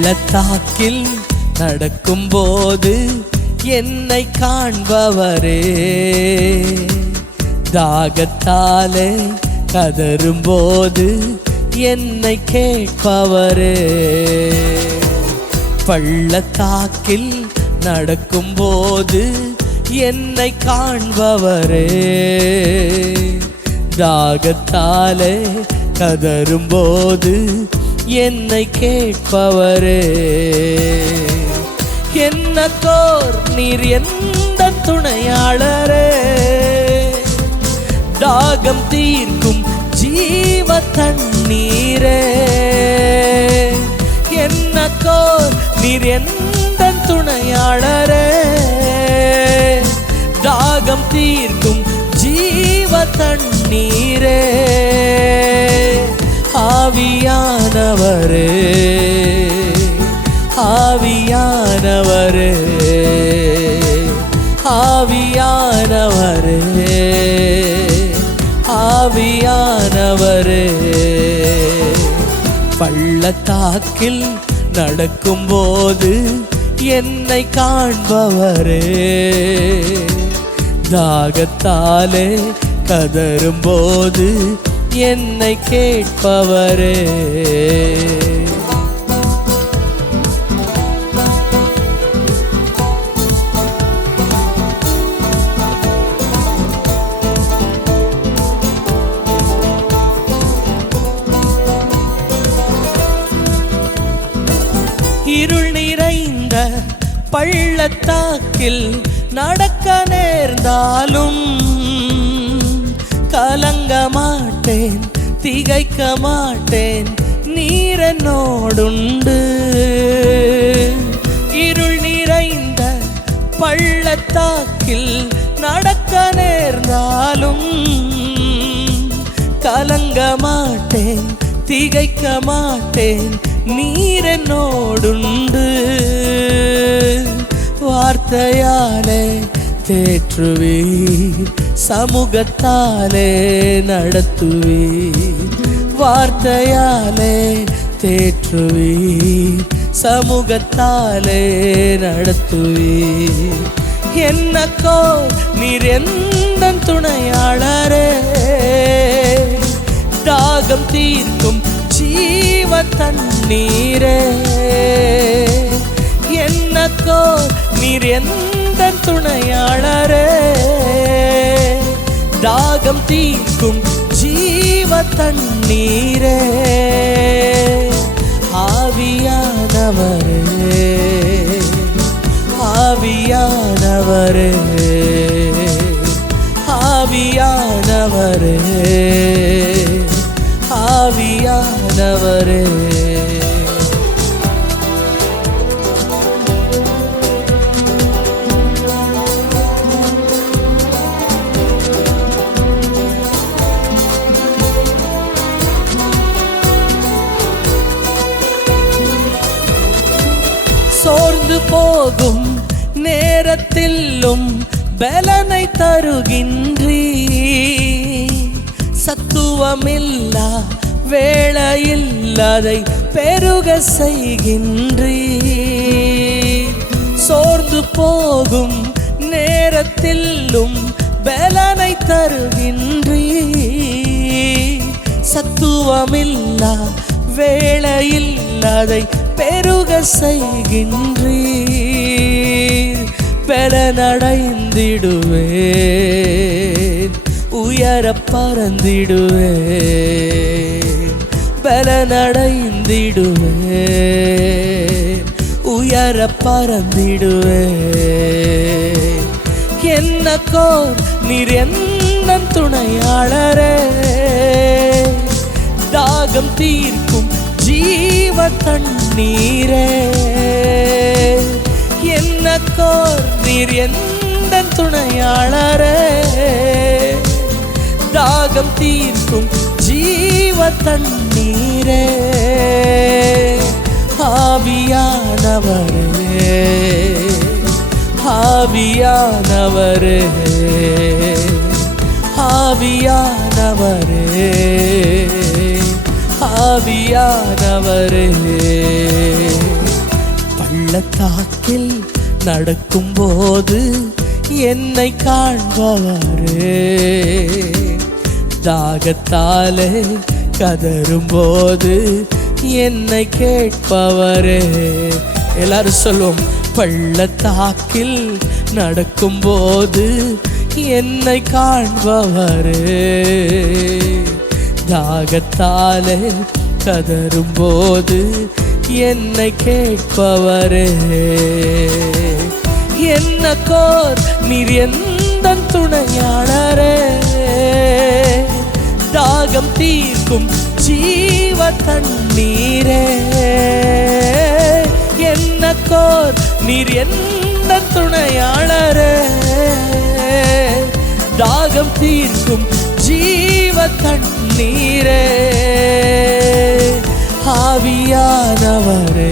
பள்ளத்தாக்கில் நடக்கும்போது என்னை காண்பவரே, தாகத்தாலே கதறும்போது என்னை கேட்பவரே. பள்ளத்தாக்கில் நடக்கும்போது என்னை காண்பவரே, தாகத்தாலே கதறும்போது என்னை கேட்பவரே. என்னக்கோர் நீர் எந்த துணையாளரே, தாகம் தீர்க்கும் ஜீவ தண்ணீரே. என்னக்கோர் நீர் எந்த துணையாளரே, தாகம் தீர்க்கும் ஜீவ தண்ணீரே. ஆவியானவரே, ஆவியானவரே, ஆவியானவரே, ஆவியானவரே. பள்ளத்தாக்கில் நடக்கும்போது என்னை காண்பவரே, தாகத்தாலே கதறும்போது என்னை கேட்பவரே. இருள் நிறைந்த பள்ளத்தாக்கில் நடக்க நேர்ந்தாலும் கலங்க மாட்டேன், திகைக்க மாட்டேன், நீர் என்னோடுண்டு. இருள் நிறைந்த பள்ளத்தாக்கில் நடக்க நேர்ந்தாலும் கலங்க மாட்டேன், திகைக்க மாட்டேன், நீர் என்னோடுண்டு. வார்த்தையாலே தேற்றுவீர், சமூகத்தாலே நடத்துவீர். வார்த்தையாலே தேற்றுவீர், சமூகத்தாலே நடத்துவீர். என்னக்கோ நீர் எந்த துணையாளரே, தாகம் தீர்க்கும் ஜீவ தண்ணீரே. என்னக்கோ நீர் எந்த துணையாளரே, தாகம் தீர்க்கும் ஜீவ தண்ணீரே. ஆவியானவரே, ஆவியானவரே, ஆவியானவரே, ஆவியானவரே. சோர்ந்து போகும் நேரத்திலும் பலனை தருகின்றீ, சத்துவமில்லா வேளையில் அதை பெருக செய்கின்றீ. சோர்ந்து போகும் நேரத்திலும் பலனை தருகின்றீ, சத்துவமில்லா வேளையில் அதை பெருக செய்கின்றீர். பலனடைந்திடுவேன், உயர பறந்திடுவேன். பலனடைந்திடுவேன், உயர பறந்திடுவேன். என்னக்கோ நீர் எந்த துணையாளரே, தாகம் தீர்க்கும் ஜீவ தண்ணீரே. என்னக்கோ நீர் எந்த துணையாளரே, தாகம் தீர்க்கும் ஜீவ தண்ணீரே. ஆவியானவரே, ஆவியானவரே, ஆவியானவரே, ஆவியானவரே. பள்ளத்தாக்கில் நடக்கும்போது என்னை காண்பவரே, தாகத்தாலே கதறும்போது என்னை கேட்பவரே. எல்லாரும் சொல்லுவோம், பள்ளத்தாக்கில் நடக்கும்போது என்னை காண்பவரே, தாகத்தாலே கதறும்போது என்னை கேட்பவரே. என்ன கோர் நீர் எந்த துணையாளரே, தாகம் தீர்க்கும் ஜீவ தண்ணீரே. என்ன கோர் நீர் எந்த துணையாளரே, தாகம் தீர்க்கும் ஜீவ தண்ணீரே. ஆவியானவரே,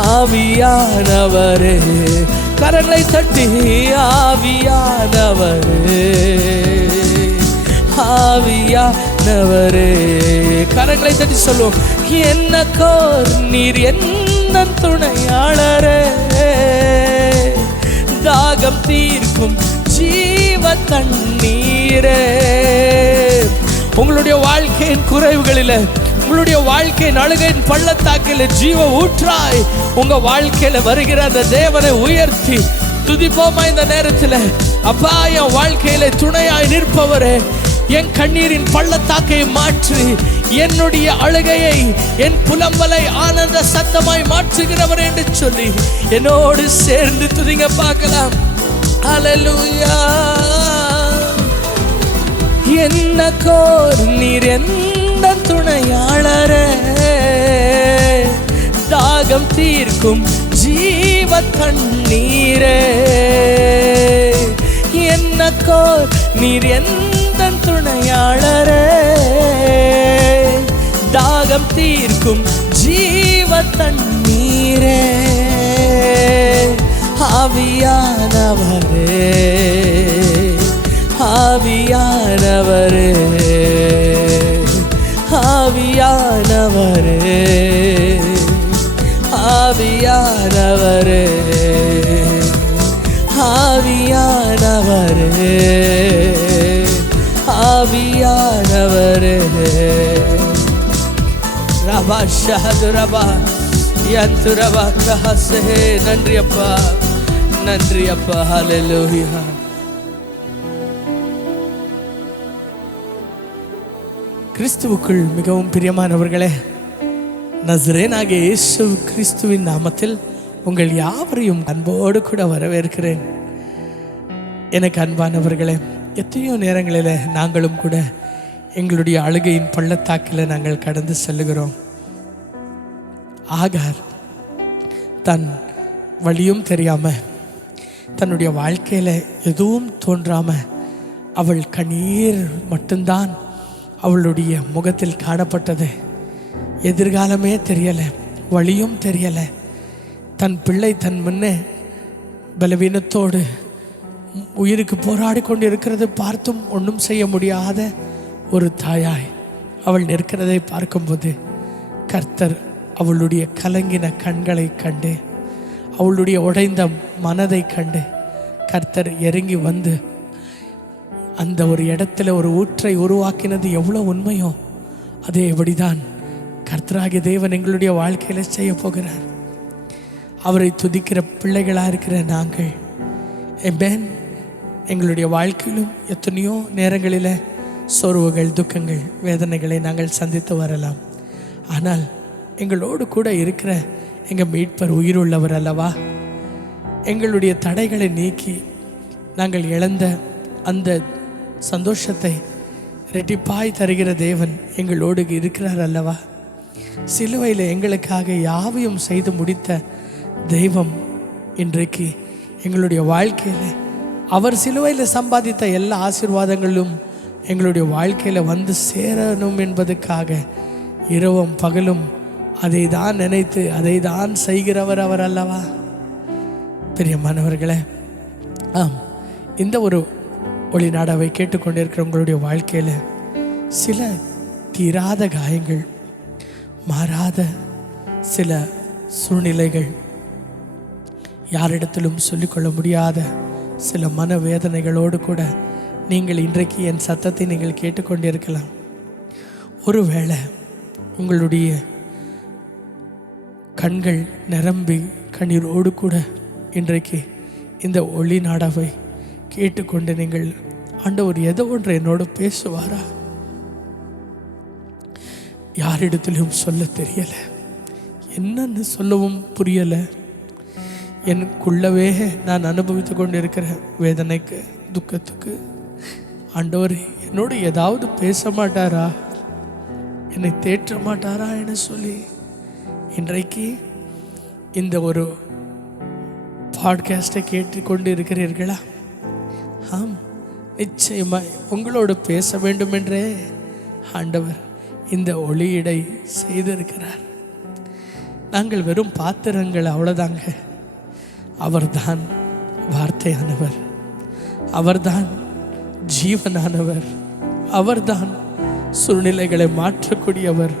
ஆவியானவரே, கரங்களை தட்டி ஆவியானவரே, ஆவியானவரே, கரங்களை தட்டி சொல்லுவோம், என்ன கோர் நீர் என்ன துணையாளரே, தாகம் தீர்க்கும் ஜீவ தண்ணீரே. உங்களுடைய வாழ்க்கையின் குறைவுகளில், உங்களுடைய வாழ்க்கையின் அழுகையின் பள்ளத்தாக்கில் ஜீவ ஊற்றாய் உங்க வாழ்க்கையில வருகிற அந்த தேவனை உயர்த்தி துதிப்போமா இந்த நேரத்தில். அப்பா, என் வாழ்க்கையில துணையாய் நிற்பவரே, என் கண்ணீரின் பள்ளத்தாக்கை மாற்றி என்னுடைய அழுகையை, என் புலம்பலை ஆனந்த சத்தமாய் மாற்றுகிறவர் என்று சொல்லி என்னோடு சேர்ந்து துதிங்க பார்க்கலாம். ஹல்லேலூயா. என்ன கோர் நீர் எந்த துணையாளரே, தாகம் தீர்க்கும் ஜீவ தண்ணீரே. என்ன கோர் நீர் எந்த துணையாளரே, தாகம் தீர்க்கும் ஜீவ தண்ணீரே. ஆவியானவரே, ஆவியானவரே, ஆவியானவரே, ஆவியானவரே, ஆவியானவரே, ஆவியானவரே. ரபா ஷஹது ரபா யந்து ரபா கஹஸே. நன்றி அப்பா, நன்றி அப்பா. ஹல்லேலூயா. கிறிஸ்துவுக்குள் மிகவும் பிரியமானவர்களே, நசரேனாகிய இயேசு கிறிஸ்துவின் நாமத்தில் உங்கள் யாவரையும் அன்போடு கூட வரவேற்கிறேன். எனக்கு அன்பானவர்களே, எத்தனையோ நேரங்களில் நாங்களும் கூட எங்களுடைய அழுகையின் பள்ளத்தாக்கில் நாங்கள் கடந்து செல்லுகிறோம். ஆகார் தன் வழியும் தெரியாமல், தன்னுடைய வாழ்க்கையில் எதுவும் தோன்றாமல், அவள் கண்ணீர் மட்டும்தான் அவளுடைய முகத்தில் காணப்பட்டது. எதிர்காலமே தெரியலை, வழியும் தெரியலை. தன் பிள்ளை தன் முன்னே பலவீனத்தோடு உயிருக்கு போராடி கொண்டு இருக்கிறது பார்த்தும் ஒன்றும் செய்ய முடியாத ஒரு தாயாய் அவள் நிற்கிறதை பார்க்கும்போது கர்த்தர் அவளுடைய கலங்கின கண்களை கண்டு, அவளுடைய உடைந்த மனதை கண்டு கர்த்தர் இறங்கி வந்து அந்த ஒரு இடத்துல ஒரு ஊற்றை உருவாக்கினது எவ்வளோ உண்மையோ அதே எப்படிதான் கர்த்தராகிய தேவன் எங்களுடைய வாழ்க்கையில் செய்ய போகிறார். அவரை துதிக்கிற பிள்ளைகளாக இருக்கிற நாங்கள் எங்களுடைய வாழ்க்கையிலும் எத்தனையோ நேரங்களில் சோர்வுகள், துக்கங்கள், வேதனைகளை நாங்கள் சந்தித்து வரலாம். ஆனால் எங்களோடு கூட இருக்கிற எங்கள் மீட்பர் உயிருள்ளவர் அல்லவா. எங்களுடைய தடைகளை நீக்கி நாங்கள் இழந்த அந்த சந்தோஷத்தை ரெட்டிப்பாய் தருகிற தேவன் எங்களோடு இருக்கிறார் அல்லவா. சிலுவையில் எங்களுக்காக யாவையும் செய்து முடித்த தெய்வம் இன்றைக்கு எங்களுடைய வாழ்க்கையில் அவர் சிலுவையில் சம்பாதித்த எல்லா ஆசீர்வாதங்களும் எங்களுடைய வாழ்க்கையில் வந்து சேரணும் என்பதற்காக இரவும் பகலும் அதை தான் நினைத்து அதை தான் செய்கிறவர் அவர் அல்லவா. பிரியமானவர்களே, ஆம், இந்த ஒரு ஒளிநாடாவை கேட்டுக்கொண்டிருக்கிற உங்களுடைய வாழ்க்கையில் சில தீராத காயங்கள், மாறாத சில சூழ்நிலைகள், யாரிடத்திலும் சொல்லிக்கொள்ள முடியாத சில மனவேதனைகளோடு கூட நீங்கள் இன்றைக்கு என் சத்தத்தை நீங்கள் கேட்டுக்கொண்டிருக்கலாம். ஒருவேளை உங்களுடைய கண்கள் நிரம்பி கண்ணீரோடு கூட இன்றைக்கு இந்த ஒளி நாடாவை கேட்டுக்கொண்டு நீங்கள் ஆண்டவர் ஏதோ ஒன்று என்னோடு பேசுவாரா, யாரிடத்திலும் சொல்ல தெரியலை, என்னன்னு சொல்லவும் புரியலை, எனக்குள்ளவே நான் அனுபவித்து கொண்டு இருக்கிற வேதனைக்கு துக்கத்துக்கு ஆண்டவர் என்னோடு ஏதாவது பேச மாட்டாரா, என்னை தேற்ற மாட்டாரா என சொல்லி இன்றைக்கு இந்த ஒரு பாட்காஸ்டை கேட்டுக்கொண்டு இருக்கிறீர்களா? ஆம், நிச்சயமாய் உங்களோடு பேச வேண்டும் என்றே ஆண்டவர் இந்த ஒளியீடை செய்திருக்கிறார். நாங்கள் வெறும் பாத்திரங்கள், அவ்வளோதாங்க. அவர்தான் வார்த்தையானவர், அவர்தான் ஜீவனானவர், அவர்தான் சூழ்நிலைகளை மாற்றக்கூடியவர்,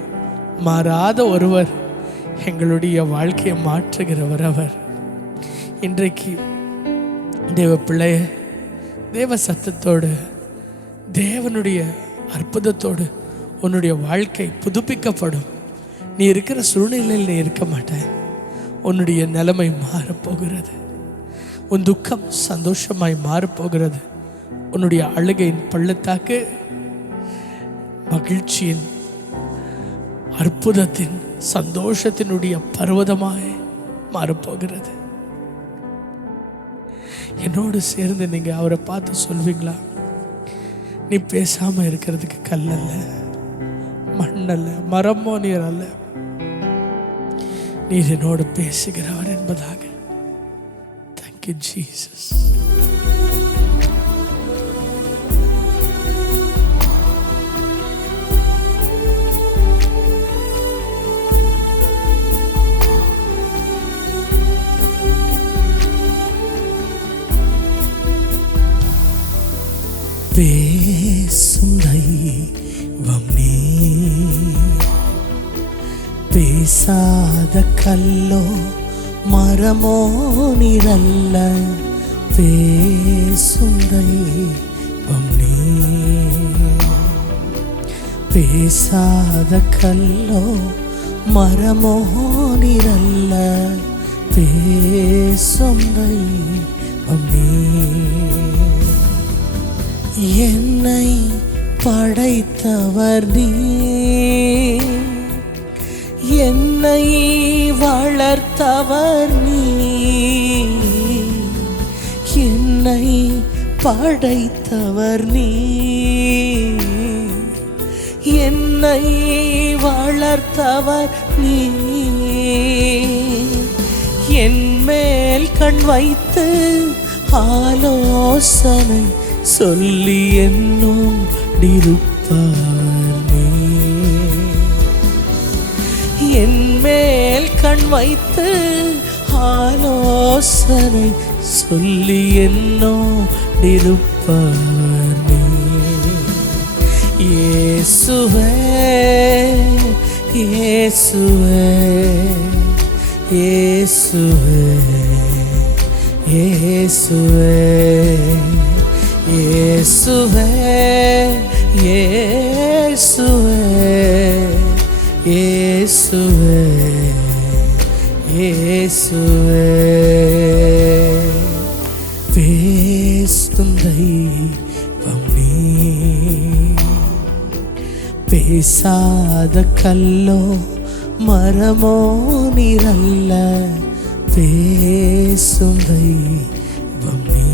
மாறாத ஒருவர், எங்களுடைய வாழ்க்கையை மாற்றுகிறவர் அவர். இன்றைக்கு தேவ பிள்ளைய, தேவ சத்தத்தோடு, தேவனுடைய அற்புதத்தோடு உன்னுடைய வாழ்க்கை புதுப்பிக்கப்படும். நீ இருக்கிற சூழ்நிலையில் நீ இருக்க மாட்டாய். உன்னுடைய நிலைமை மாறப்போகிறது. உன் துக்கம் சந்தோஷமாய் மாறப்போகிறது. உன்னுடைய அழுகையின் பள்ளத்தாக்கு மகிழ்ச்சியின், அற்புதத்தின், சந்தோஷத்தினுடைய பர்வதமாய் மாறப்போகிறது. என்னோடு சேர்ந்து நீங்க அவரை பார்த்து சொல்வீங்களா? நீ பேசாம இருக்கிறதுக்கு கல்லல்ல, மண்ணல்ல, மரமோ நீர் அல்ல, நீர் என்னோடு பேசுகிறவர் என்பதாக. Thank you, Jesus. பேசும் தெய்வம் நீ, பேசாத கல்லோ மரமோ நீரல்ல. பேசும் தெய்வம் நீ, பேசாத கல்லோ மரமோ நீரல்ல. பேசும் தெய்வம் நீ, என்னை படைத்தவர் நீ, என்னை வளர்த்தவர் நீ, என்னை படைத்தவர் நீ, என்னை வளர்த்தவர் நீ. என் மேல் கண் வைத்து ஆலோசனை சொல்லி என்னும் இருப்பவர் நீ. என் மேல் கண் வைத்து ஆலோசனை சொல்லி என்னோடு இருப்பவர் நீ. இயேசுவே, இயேசுவே, இயேசுவே, இயேசுவே, இயேசுவே, இயேசுவே, இயேசுவே, இயேசுவே. பேசும் தெய்வம் நீ, பேசாத கல்லோ மரமோ நீரல்ல. பேசும் தெய்வம் நீ.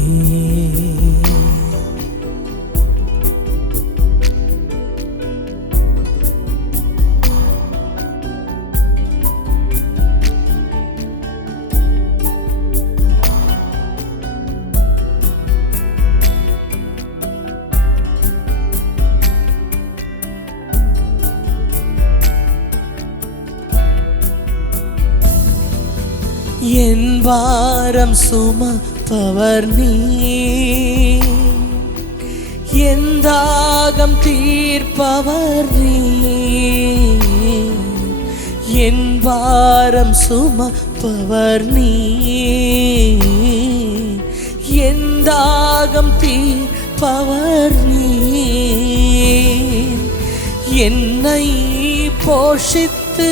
என் பாரம் சுமப்பவர் நீ, என் தாகம் தீர்ப்பவர் நீ, என் பாரம் சுமப்பவர் நீ, என் தாகம் தீர்ப்பவர் நீ, என்னை போஷித்து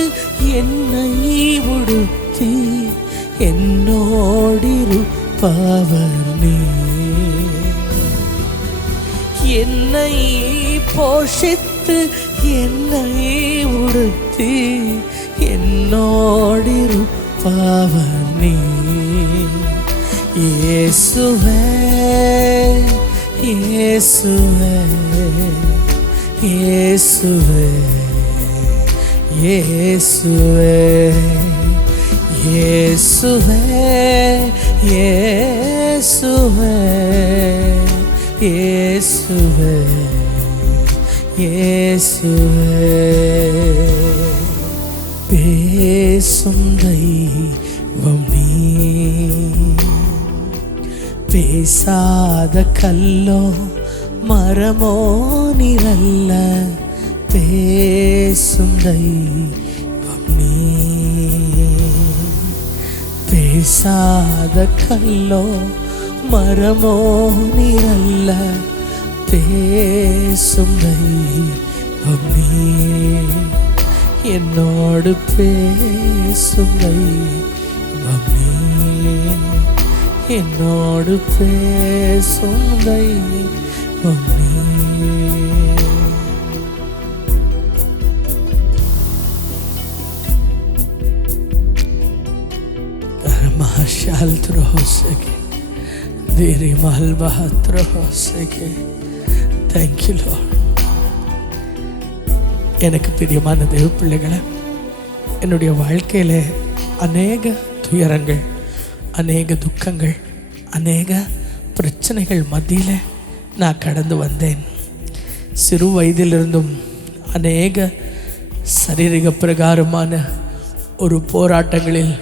என்னை உடுத்தி என்னோடிருப்பவர் நீ, என்னை போஷித்து என்னை உடுத்தி என்னோடிருப்பவர் நீ. இயேசுவே இயேசுவே இயேசுவே இயேசுவே இயேசுவே இயேசுவே இயேசுவே இயேசுவே. பேசும் தெய்வம் நீ, பேசாத கல்லோ மரமோ நீரல்ல, பேசும் தெய்வம் நீ, பேசாத கல்லோ மரமோ நீரல்ல, பேசும் தெய்வம் நீ, என்னோடு பேசும் தெய்வம் நீ, என்னோடு பேசும் தெய்வம் நீ. மாஷால் த்ரோசகே தேரி மால்பா த்ரோசகே. Thank you lord. எனக்கு பிரியமான தேவ பிள்ளைகளை, என்னுடைய வாழ்க்கையில் அநேக துயரங்கள், அநேக துக்கங்கள், அநேக பிரச்சனைகள் மத்தியில் நான் கடந்து வந்தேன். சிறு வயதிலிருந்தும் அநேக சரீரிக பிரகாரமான ஒரு போராட்டங்களில்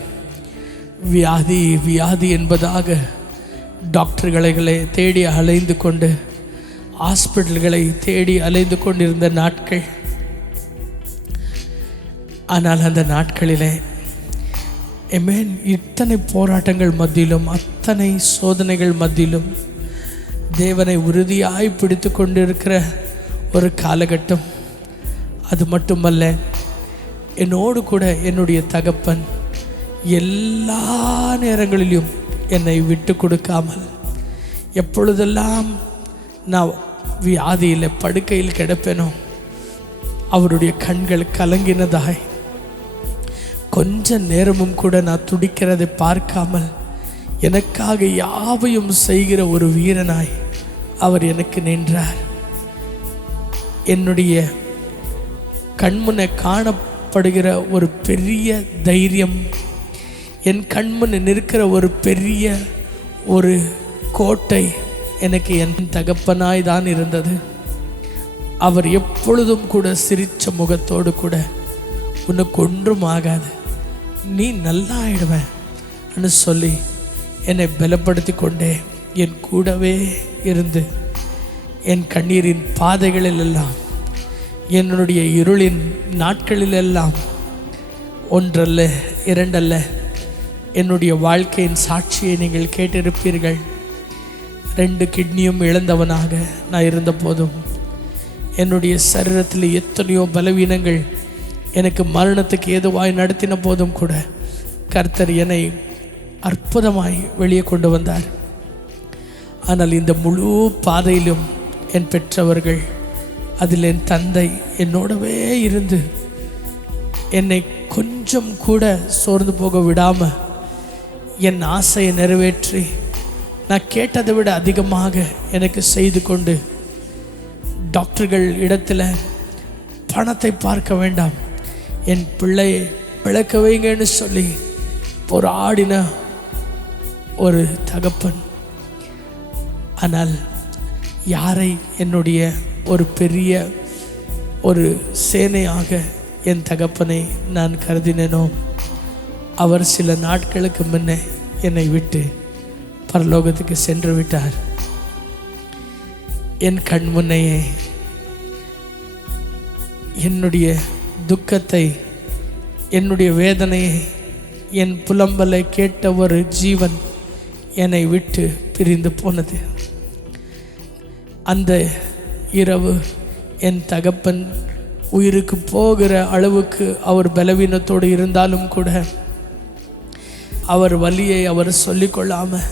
வியாதி வியாதி என்பதாக டாக்டர்களை தேடி அலைந்து கொண்டு, ஹாஸ்பிட்டல்களை தேடி அலைந்து கொண்டிருந்த நாட்கள். ஆனால் அந்த நாட்களிலே இத்தனை போராட்டங்கள் மத்தியிலும், அத்தனை சோதனைகள் மத்தியிலும் தேவனை உறுதியாய் பிடித்து கொண்டிருக்கிற ஒரு காலகட்டம். அது மட்டுமல்ல, என்னோடு கூட என்னுடைய தகப்பன் எல்லா நேரங்களிலும் என்னை விட்டு கொடுக்காமல், எப்பொழுதெல்லாம் நான் வியாதியில் படுக்கையில் கிடப்பேனோ அவருடைய கண்கள் கலங்கினதாய், கொஞ்ச நேரமும் கூட நான் துடிக்கிறதை பார்க்காமல் எனக்காக யாவையும் செய்கிற ஒரு வீரனாய் அவர் எனக்கு நின்றார். என்னுடைய கண்முன்னே காணப்படுகிற ஒரு பெரிய தைரியம், என் கண்முன்னே நிற்கிற ஒரு பெரிய ஒரு கோட்டை எனக்கு என் தகப்பனாய் தான் இருந்தது. அவர் எப்பொழுதும் கூட சிரித்த முகத்தோடு கூட, உனக்கு ஒன்றும் ஆகாது, நீ நல்லா ஆயிடுவேன்னு சொல்லி என்னை பலப்படுத்தி கொண்டே என் கூடவே இருந்து என் கண்ணீரின் பாதைகளிலெல்லாம், என்னுடைய இருளின் நாட்களிலெல்லாம், ஒன்றல்ல இரண்டல்ல, என்னுடைய வாழ்க்கையின் சாட்சியை நீங்கள் கேட்டிருப்பீர்கள். 2 கிட்னியும் இழந்தவனாக நான் இருந்த போதும், என்னுடைய சரீரத்தில் எத்தனையோ பலவீனங்கள் எனக்கு மரணத்துக்கு ஏதுவாய் நடத்தின போதும் கூட கர்த்தர் என்னை அற்புதமாய் வெளியே கொண்டு வந்தார். ஆனால் இந்த முழு பாதையிலும் என் பெற்றவர்கள், அதில் என் தந்தை என்னோடவே இருந்து என்னை கொஞ்சம் கூட சோர்ந்து போக விடாமல் என் ஆசையை நிறைவேற்றி நான் கேட்டதை விட அதிகமாக எனக்கு செய்து கொண்டு, டாக்டர்கள் இடத்துல பணத்தை பார்க்க வேண்டாம், என் பிள்ளையை பிழைக்க வைங்கன்னு சொல்லி போராடின ஒரு தகப்பன். ஆனால் யாரை என்னுடைய ஒரு பெரிய ஒரு சேனையாக என் தகப்பனை நான் கருதினேனோ, அவர் சில நாட்களுக்கு முன்னே என்னை விட்டு பரலோகத்துக்கு சென்று விட்டார். என் கண் முன்னையே என்னுடைய துக்கத்தை என்னுடைய வேதனையை, என் புலம்பலை கேட்ட ஒரு ஜீவன் என்னை விட்டு பிரிந்து போனது. அந்த இரவு என் தகப்பன் உயிருக்கு போகிற அளவுக்கு அவர் பலவீனத்தோடு இருந்தாலும் கூட அவர் வலியை அவர் சொல்லிக்கொள்ளாமல்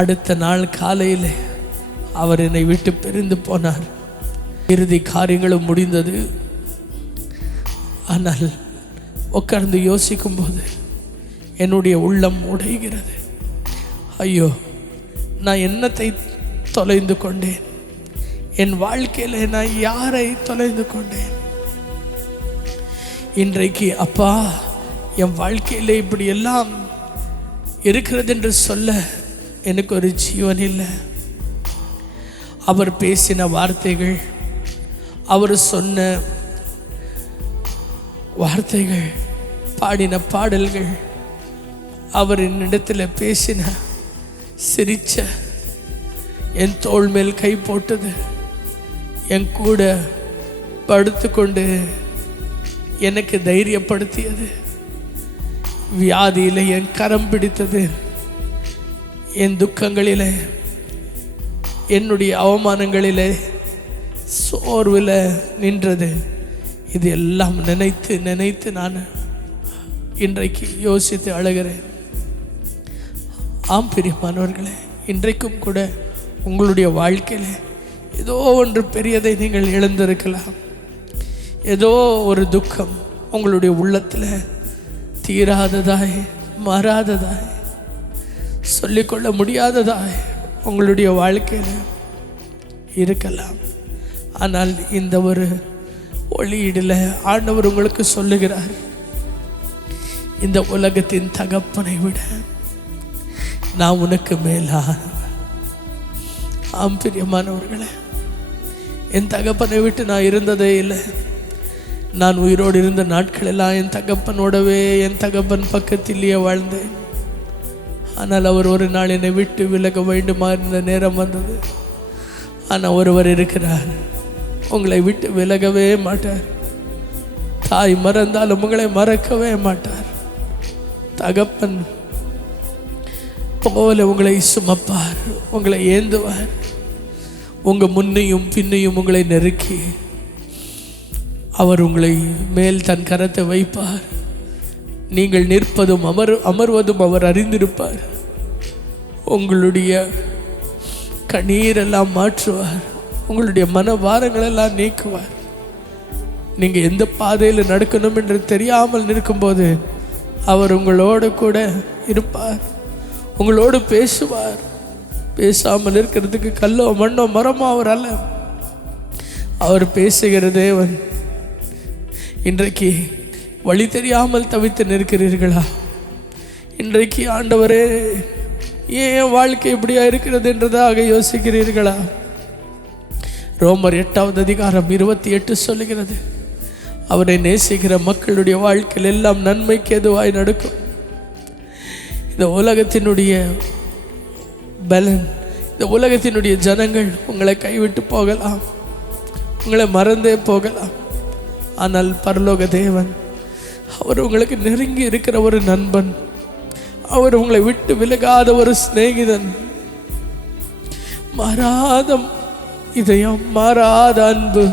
அடுத்த நாள் காலையில் அவர் என்னை விட்டு பிரிந்து போனார். இறுதி காரியங்களும் முடிந்தது. ஆனால் உட்கார்ந்து யோசிக்கும்போது என்னுடைய உள்ளம் உடைகிறது. ஐயோ, நான் என்னத்தை தொலைந்து கொண்டேன்? என் வாழ்க்கையில் நான் யாரை தொலைந்து கொண்டேன்? இன்றைக்கு அப்பா, என் வாழ்க்கையில் இப்படி எல்லாம் இருக்கிறது என்று சொல்ல எனக்கு ஒரு ஜீவன் இல்லை. அவர் பேசின வார்த்தைகள், அவர் சொன்ன வார்த்தைகள், பாடின பாடல்கள், அவர் என்னிடத்தில் பேசின, சிரிச்ச, என் தோள் மேல் கை போட்டது, என் கூட படுத்து கொண்டு எனக்கு தைரியப்படுத்தியது, வியாதியில் என் கரம் பிடித்தது, என் துக்கங்களில், என்னுடைய அவமானங்களில், சோர்வில் நின்றது, இது எல்லாம் நினைத்து நினைத்து நான் இன்றைக்கு யோசித்து அழுகிறேன். ஆம் பிரியமானவர்களே, இன்றைக்கும் கூட உங்களுடைய வாழ்க்கையில் ஏதோ ஒன்று பெரியதை நீங்கள் இழந்திருக்கலாம். ஏதோ ஒரு துக்கம் உங்களுடைய உள்ளத்தில் தீராததாய், மாறாததாய், சொல்லிக்கொள்ள முடியாததாய் உங்களுடைய வாழ்க்கையில் இருக்கலாம். ஆனால் இந்த ஒரு ஒளியீடில் ஆண்டவர் உங்களுக்கு சொல்லுகிறார், இந்த உலகத்தின் தகப்பனை விட நான் உனக்கு மேலானவன். ஆம் பிரியமானவர்களே, என் தகப்பனை விட்டு நான் இருந்ததே இல்லை. நான் உயிரோடு இருந்த நாட்கள் எல்லாம் என் தகப்பனோடவே, என் தகப்பன் பக்கத்திலேயே வாழ்ந்தேன். ஆனால் அவர் ஒரு நாள் என்னை விட்டு விலக வேண்டுமா இருந்த நேரம் வந்தது. ஆனால் ஒருவர் இருக்கிறார், உங்களை விட்டு விலகவே மாட்டார். தாய் மறந்தாலும் உங்களை மறக்கவே மாட்டார். தகப்பன் போல உங்களை சுமப்பார், உங்களை ஏந்துவார். உங்கள் முன்னையும் பின்னையும் உங்களை நெருக்கி அவர் உங்களை மேல் தன் கரத்தை வைப்பார். நீங்கள் நிற்பதும் அமர்வதும் அவர் அறிந்திருப்பார். உங்களுடைய கண்ணீரெல்லாம் மாற்றுவார். உங்களுடைய மனபாரங்களெல்லாம் நீக்குவார். நீங்கள் எந்த பாதையில் நடக்கணும் என்று தெரியாமல் இருக்கும்போது அவர் உங்களோடு கூட இருப்பார், உங்களோடு பேசுவார். பேசாமல் இருக்கிறதுக்கு கல்லோ மண்ணோ மரமோ அவர் அல்ல, அவர் பேசுகிற தேவன். இன்றைக்கு வழி தெரியாமல் தவித்து நிற்கிறீர்களா? இன்றைக்கு ஆண்டவரே ஏன் வாழ்க்கை இப்படியா இருக்கிறது என்றதாக யோசிக்கிறீர்களா? ரோமர் 8வது அதிகாரம் 28 சொல்லுகிறது, அவரை நேசிக்கிற மக்களுடைய வாழ்க்கையில் எல்லாம் நன்மைக்கு எதுவாய் நடக்கும். இந்த உலகத்தினுடைய பலன், இந்த உலகத்தினுடைய ஜனங்கள் உங்களை கைவிட்டு போகலாம், உங்களை மறந்தே போகலாம். ஆனால் பரலோக தேவன், அவர் உங்களுக்கு நெருங்கி இருக்கிற ஒரு நண்பன், அவர் உங்களை விட்டு விலகாத ஒரு சிநேகிதன், மாறாத இதயம், மாறாத அன்பு.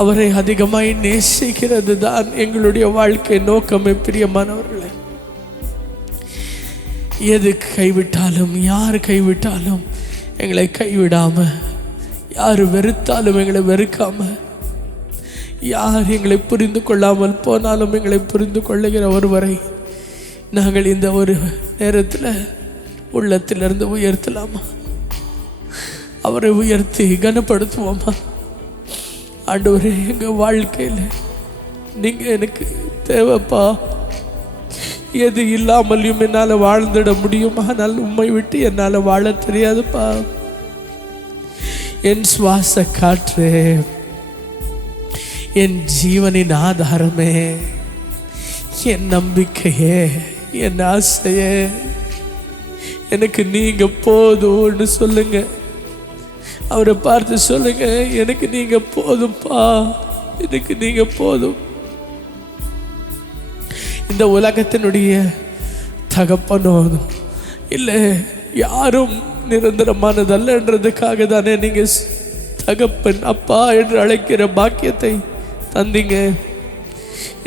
அவரை அதிகமாய் நேசிக்கிறது தான் எங்களுடைய வாழ்க்கை நோக்கமே. பிரியமானவர்களே, எது கைவிட்டாலும், யார் கைவிட்டாலும் எங்களை கைவிடாம, யார் வெறுத்தாலும் எங்களை வெறுக்காம, யார் எங்களை புரிந்து கொள்ளாமல் போனாலும் எங்களை புரிந்து கொள்ளுகிற ஒருவரை நாங்கள் இந்த ஒரு நேரத்தில் உள்ளத்திலிருந்து உயர்த்தலாமா? அவரை உயர்த்தி கனப்படுத்துவோமா? ஆண்டவரே, எங்கள் வாழ்க்கையில் நீங்கள் எனக்கு தேவைப்பா. எது இல்லாமலையும் என்னால் வாழ்ந்துட முடியும், ஆனால் உம்மை விட்டு என்னால் வாழ தெரியாதுப்பா. என் சுவாச காற்றே, என் ஜீவனின் ஆதாரமே, என் நம்பிக்கையே, என் ஆசையே, எனக்கு நீங்க போதும்னு சொல்லுங்க. அவரை பார்த்து சொல்லுங்க, எனக்கு நீங்க போதும்பா, எனக்கு நீங்க போதும். இந்த உலகத்தினுடைய தகப்பனோ இல்லை யாரும் நிரந்தரமானதல்லன்றதுக்காக தானே நீங்க தகப்பன் அப்பா என்று அழைக்கிற பாக்கியத்தை தந்தீங்க.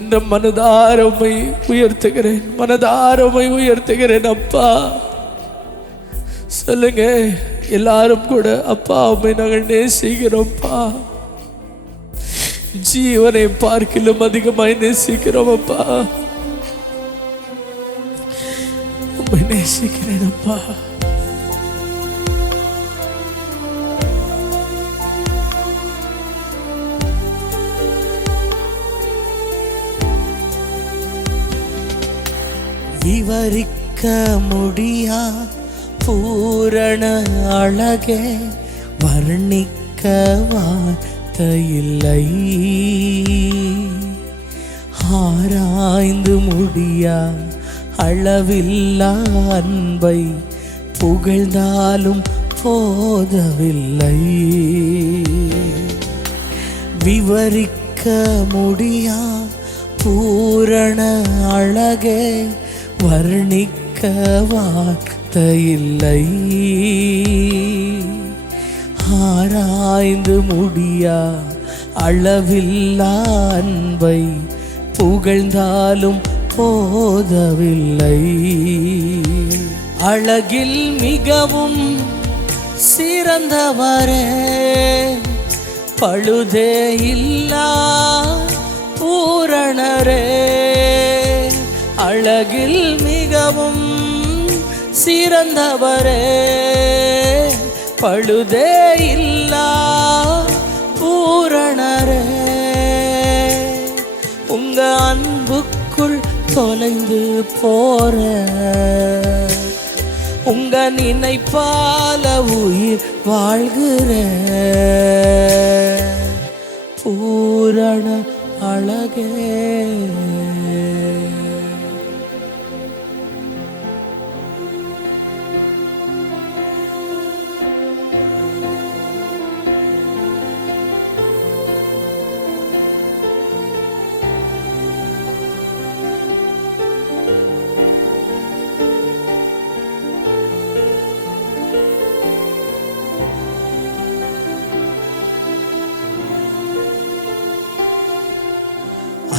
இந்த மனதாரமை உயர்த்துகிறேன், மனதாரமை உயர்த்துகிறேன் அப்பா. சொல்லுங்க எல்லாரும் கூட, அப்பா அம்மை நாங்கள் நேசிக்கிறோம்ப்பா, ஜீவனை பார்க்கிலும் அதிகமாய் நேசிக்கிறோம் அப்பா, உம்மை நேசிக்கிறேன் அப்பா. விவரிக்க முடியா பூரண அழகே, வர்ணிக்க வார்த்தையில்லை. ஆராய்ந்து முடியா அளவில்லா அன்பை புகழ்ந்தாலும் போதவில்லை. விவரிக்க முடியா பூரண அழகே, வர்ணிக்க வார்த்தையில்லை. ஆராய்ந்து முடியா அளவில்லா அன்பை புகழ்ந்தாலும் போதவில்லை. அழகில் மிகவும் சிறந்தவரே, பழுதே இல்லா பூரணரே. அழகில் மிகவும் சிறந்தவரே, பழுதே இல்லா பூரணரே. உங்க அன்புக்குள் தொலைந்து போற, உங்க நினைப்பால உயிர் வாழ்கிற பூரண அழகே.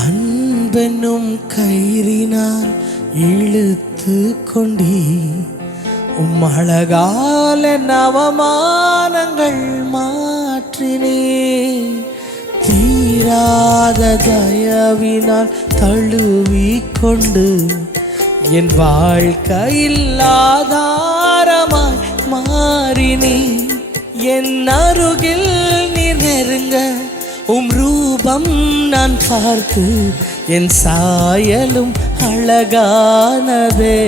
அன்பென்னும் கயிறினால் இழுத்து கொண்டி, உம் அழகால நவமானங்கள் மாற்றினே. தீராத தயவினால் தழுவிக்கொண்டு என் வாழ்க்கையில் ஆதாரமாய் மாறினே. என் அருகில் நீர் நெருங்க உம் ரூபம் நான் பார்த்து, என் சாயலும் அழகானதே.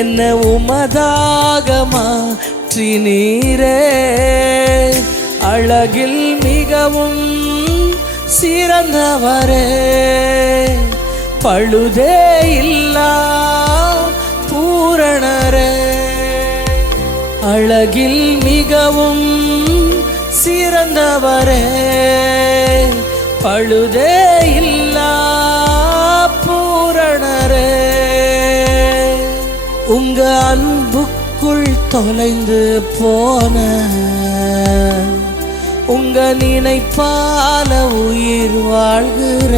என்ன உமதாக மாற்றினீரே. அழகில் மிகவும் சிறந்தவரே, பழுதே இல்லா பூரணரே. அழகில் மிகவும் சிறந்தவரே, பழுதே இல்லா பூரணரே. உங்க அன்புக்குள் தொலைந்து போன, உங்க நினைப்பால உயிர் வாழ்கிற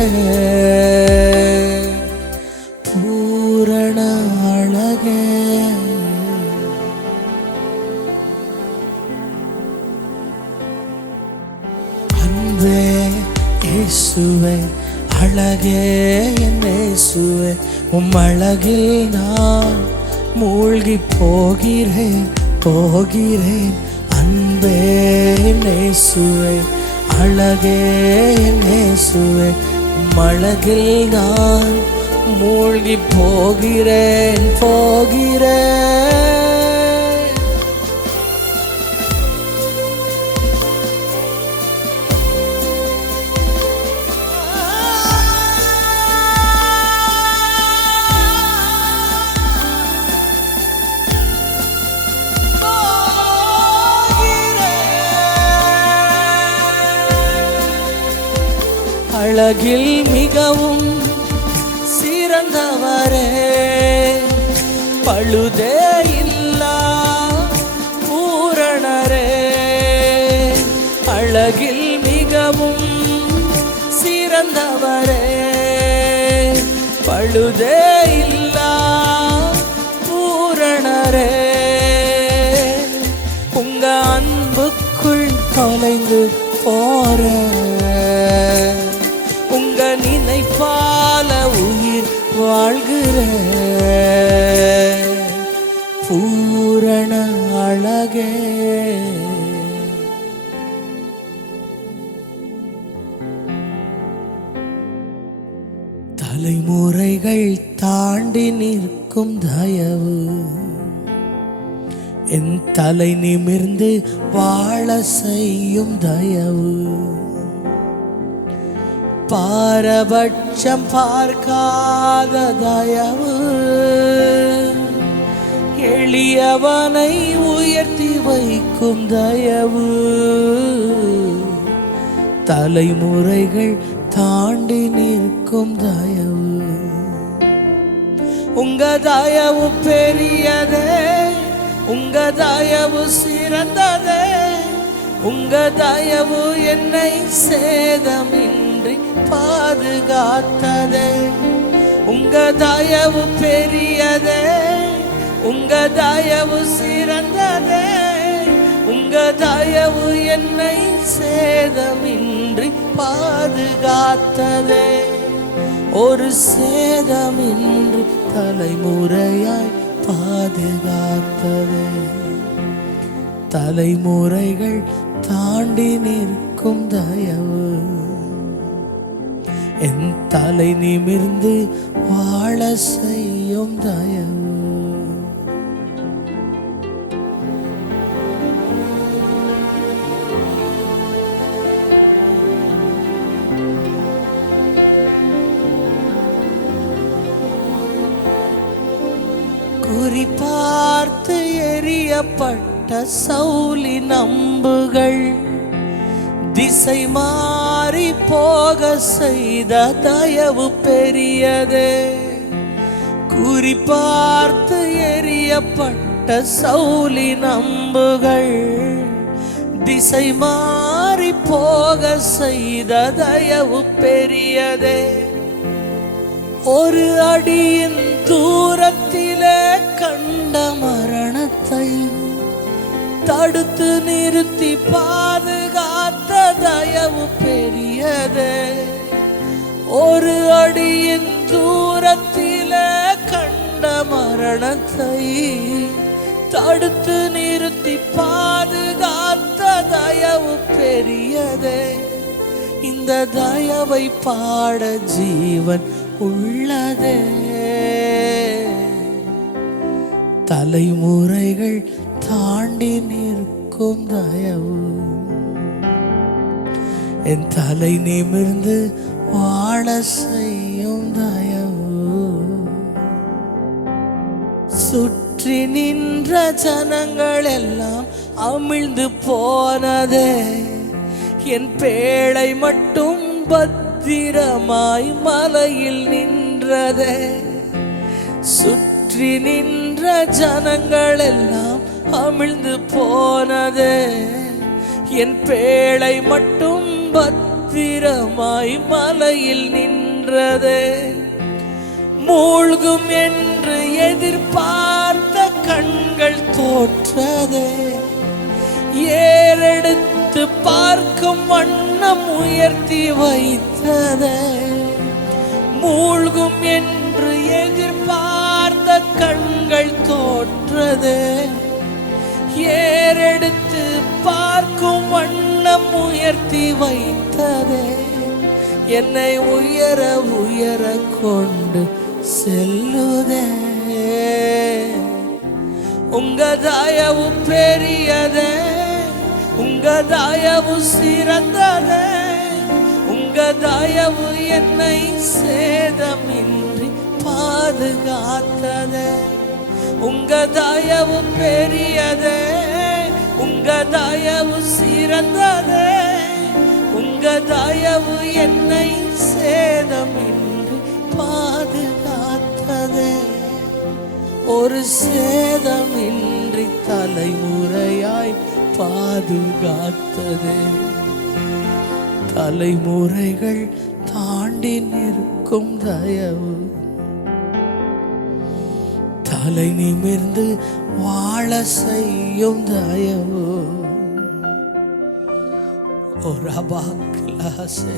பூரண அழகே. இயேசுவே அழகே என் இயேசுவே, உம் அழகில் நான் மூழ்கி போகிறேன் போகிறேன். அன்பே என் இயேசுவே அழகே என் இயேசுவே, உம் அழகில் நான் மூழ்கி போகிறேன் போகிறேன். அழகில் மிகவும் சிறந்தவரே, பழுதே இல்லா பூரணரே, அழகில் மிகவும் சிறந்தவரே, பழுதே இல்லா பூரணரே, உங்க அன்புக்குள் தொலைந்து போற, உங்க நினைப்பால உயிர் வாழ்கிற பூரண அழகே. தலைமுறைகள் தாண்டி நிற்கும் தயவு, என் தலை நிமிர்ந்து வாழ செய்யும் தயவு, பாரபட்சம் பார்க்காத தயவு, எளியவனை உயர்த்தி வைக்கும் தயவு, தலைமுறைகள் தாண்டி நிற்கும் தயவு, உங்க தயவு பெரியதே, உங்க தயவு சிறந்ததே, உங்க தயவு என்னை சேதமின்றி பாதுகாத்ததே, உங்க தயவு பெரியதே, உங்க தயவு சிறந்ததே, உங்க தயவு என்னை சேதமின்றி பாதுகாத்ததே, ஒரு சேதமின்றி தலைமுறையாய் பாதுகாத்ததே, தலைமுறைகள் தாண்டி நிற்கும் தயவு, என் தலை நிமிர்ந்து வாழ செய்யும் தயவு. குறிப்பார்த்து எரியப்பட்ட சவுலி நம்புகள் திசை மாறி போக செய்த தயவு பெரியதே, குறிப்பார்த்து எரியப்பட்ட சவுலி நம்புகள் திசை மாறி போக செய்த தயவு பெரியதே, ஒரு அடியின் தூரத்திலே கண்ட மரணத்தை தடுத்து நிறுத்தி பாதுகாத்த தயவு பெரியதே, ஒரு அடியின் தூரத்திலே கண்ட மரணத்தை தடுத்து நிறுத்தி பாதுகாத்த தயவு பெரியதே, இந்த தயவை பாட ஜீவன் உள்ளதே, தலைமுறைகள் தாண்டி நிற்கும் தயவு, என் தலை நிமிர்ந்து வாழ செய்யும் தயவு, சுற்றி நின்ற ஜனங்கள் எல்லாம் அமிழ்ந்து போனதே, என் பேழை மட்டும் பத்திரமாய் மலையில் நின்றதே, சுற்றி நின்ற ஜனங்கள் எல்லாம் அமிழ்ந்து போனதே, என் பேழை மட்டும் பத்திரமாய் மலையில் நின்றதே, மூழ்கும் என்று எதிர்பார்த்த கண்கள் தோற்றதே, ஏறெடுத்து பார்க்கும் வண்ணம் உயர்த்தி வைத்ததே, மூழ்கும் என்று எதிர்பார்த்த கண்கள் தோற்றதே, ஏறெடுத்து பார்க்கும் வண்ணம் உயர்த்தி வைத்ததே, என்னை உயர உயர கொண்டு செல்லுதே, உங்க தயவு பெரியதே, உங்க தயவு சிறந்ததே, உங்க தயவு என்னை சேதமின்றி பாதுகாத்ததே, உங்க தயவு பெரியதே, உங்க தயவு சிறந்ததே, உங்க தயவு என்னை சேதமின்றி பாதுகாத்ததே. ஒரு சேதமின்றி தலைமுறையாய் பாதுகாத்தது. தலைமுறைகள் தாண்டி நிற்கும் தயவு, தலை நிமிர்ந்து வாழ செய்யும் தயவு. ஒரு அபாக்லாசே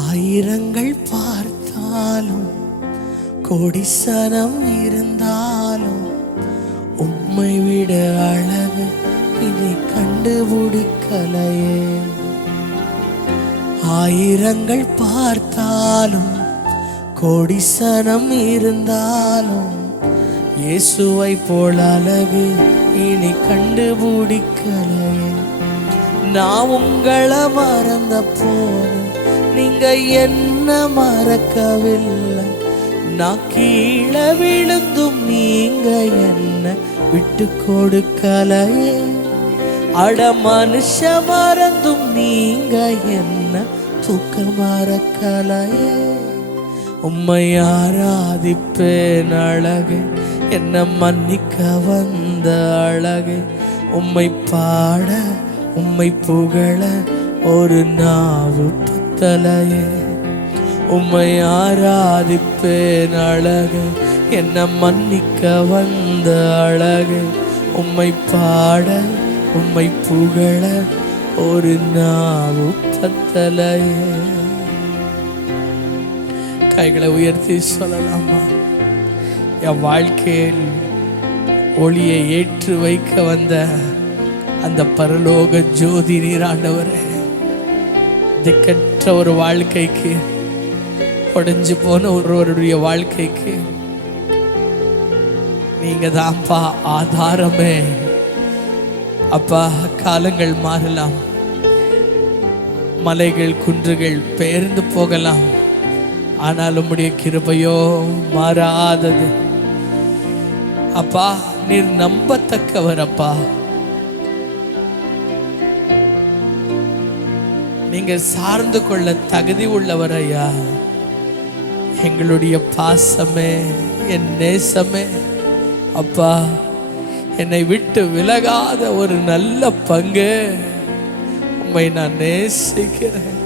ஆயிரங்கள் பார்த்தாலும் கோடிசனம் இருந்தாலும் உம்மை விட அழகு இனி கண்டுபிடிக்கலையே. ஆயிரங்கள் பார்த்தாலும் கோடிசனம் இருந்தாலும் இயேசுவை போல் அழகு இனி கண்டுபிடிக்கலையே. நான் உங்களை மறந்த போது நீங்க என்ன மறக்கவில்லை. நான் கீழே விழுந்தும் நீங்க என்ன விட்டு கொடுக்கலையே. அட மனுஷ மறந்தும் நீங்க என்ன தூக்க மறக்கலையே. உம்மை ஆராதிப்பேன் அழகு, என்ன மன்னிக்க வந்த அழகு. உம்மை பாட உம்மை புகழ ஒரு நாவு பத்தலையே. உம்மை ஆராதிப்பேன் அழகு, என்ன மன்னிக்க வந்த அழகு. உம்மை பாட உம்மை புகழ ஒரு நாவு பத்தலையே. கைகளை உயர்த்தி சொல்லலாமா? என் வாழ்க்கையில் ஒளியை ஏற்று வைக்க வந்த அந்த பரலோக ஜோதி நீர் ஆண்டவரே. திக்கற்ற ஒரு வாழ்க்கைக்கு, உடைஞ்சு போன ஒருவருடைய வாழ்க்கைக்கு நீங்க தான்ப்பா ஆதாரமே. அப்பா, காலங்கள் மாறலாம், மலைகள் குன்றுகள் பெயர்ந்து போகலாம், ஆனால் உம்முடைய கிருபையோ மாறாதது. அப்பா, நீர் நம்பத்தக்கவர். அப்பா, நீங்க சார்ந்து கொள்ள தகுதி உள்ளவர் ஐயா. எங்களுடைய பாசமே, என் நேசமே, அப்பா, என்னை விட்டு விலகாத ஒரு நல்ல பங்கு. உம்மை நான் நேசிக்கிறேன்.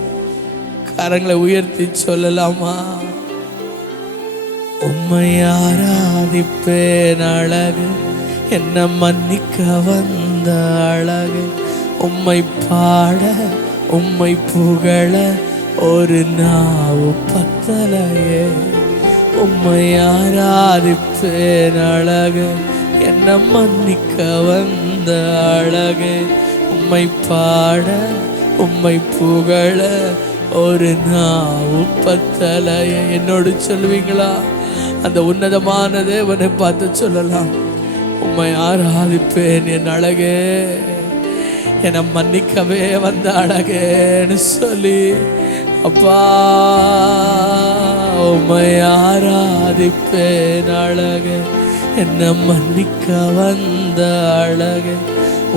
கரங்களை உயர்த்தி சொல்லலாமா? உம்மை ஆராதிப்பேன் அழகு, என்ன மன்னிக்க வந்த அழகு. உம்மை பாட உம்மை புகழ ஒரு நாவு பத்தலையே. உம்மை ஆராதிப்பேன் அழகு, என்ன மன்னிக்க வந்த அழகு. உம்மை பாட உம்மை புகழ ஒரு நாவு பத்தலையே. என்னோடு சொல்லுவீங்களா? அந்த உன்னதமான தேவனை பார்த்து சொல்லலாம், உம்மை ஆராதிப்பேன் என் அழகே, என்னை மன்னிக்கவே வந்த அழகேன்னு சொல்லி. அப்பா, உம்மை ஆராதிப்பேன் அழகே, என்னை மன்னிக்க வந்த அழகே.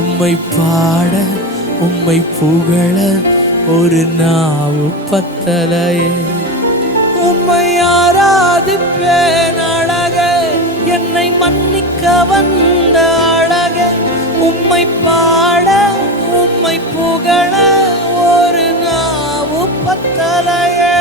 உம்மை பாட உம்மை புகழ ஒரு நாவு பத்தலையே. உம்மை ஆராதிப்பேன் அழகே, என்னை மன்னிக்க வந்த அழகே. உம்மை பாட உம்மை புகழ ஒரு நாவு பத்தலையே.